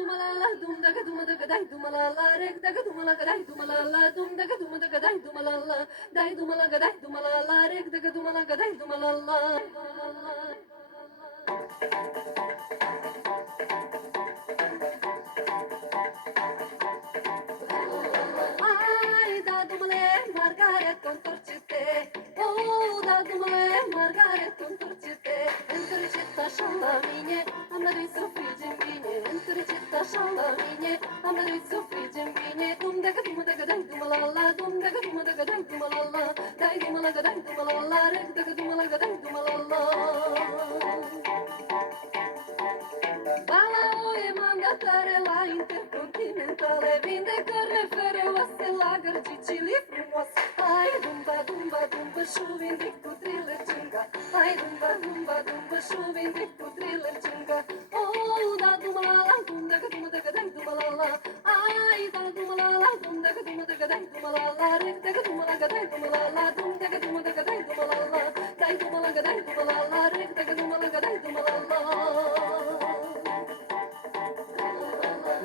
dumalala dum daga dum daga dai dumalala rek daga dumalaga dai dumalala dum daga dum daga dai dumalala dai dumalaga dai dumalala rek daga dumalaga dai dumalala. Ai da dumale Margaret contorcite, oh da dumale Margaret contorcite, întorcita șala mine, am dorit să frigem bine, întorcita șala mine, am dorit să frigem bine, dum daga dai dumalala, dum daga dai dumalala, dai dumalaga dai dumalala, rek daga dumalaga dai dumalala. Balao je mandatare la intercontinentale, vinde carne fere, oase, lagărci, li frumos. Hai dumba, dumba, dumba, șuvinde cu thriller cinga. Hai dumba, dumba, dumba, șuvinde cu thriller cinga. Oh, da dumalala, dum daga dai dumalala. Ai da dumalala, dum daga dai dumalala. Rek daga dumalaga dai dumalala, dum daga dai dumalala. Dai dumalaga dai dumalala, rek daga dumalaga dai dumalala.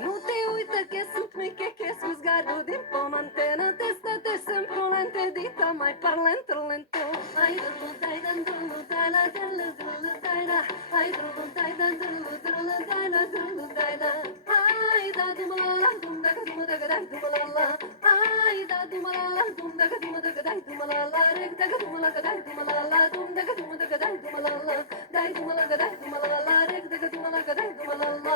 Nu te uită că sunt mică, că sus gardul din pomantenă. Testate sempre lente, dita mai parlento lento. Ai dulu dai dan dulu dai la dulu dulu dai da. Ai dulu dai dan dulu dulu dai la dulu dai da. Ai da dumalala dum daga dai dumalala. Ai da dumalala dum daga dai dumalala. Rek daga dai dumalala. Dum daga dai dumalala. Dai dumalaga dai dumalala. Rek daga dai dumalala.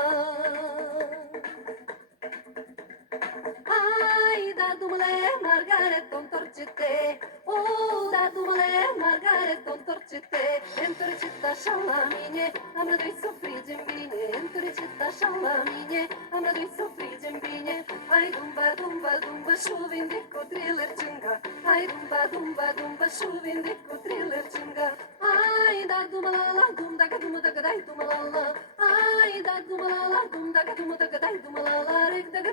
Ai da dumale Margaret contorcite, oh da dumale Margaret contorcite, întorcita șala mine, am dorit să frigem bine, întorcita șala mine, am dorit să frigem bine. Ai dumba, dumba, dumba, șuvinde cu thriller cinga. Ai dumba, dumba, dumba, șuvinde cu thriller cinga. Ai da dumalala, dum daga dai dumalala. Ai da dumalala, dum daga dai dumalala. Rek daga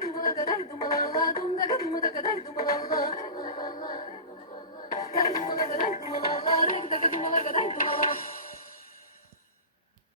dai dumalala, dum daga dai dumalala. Dai dumalaga dai dumalala, rek daga dai dumalala.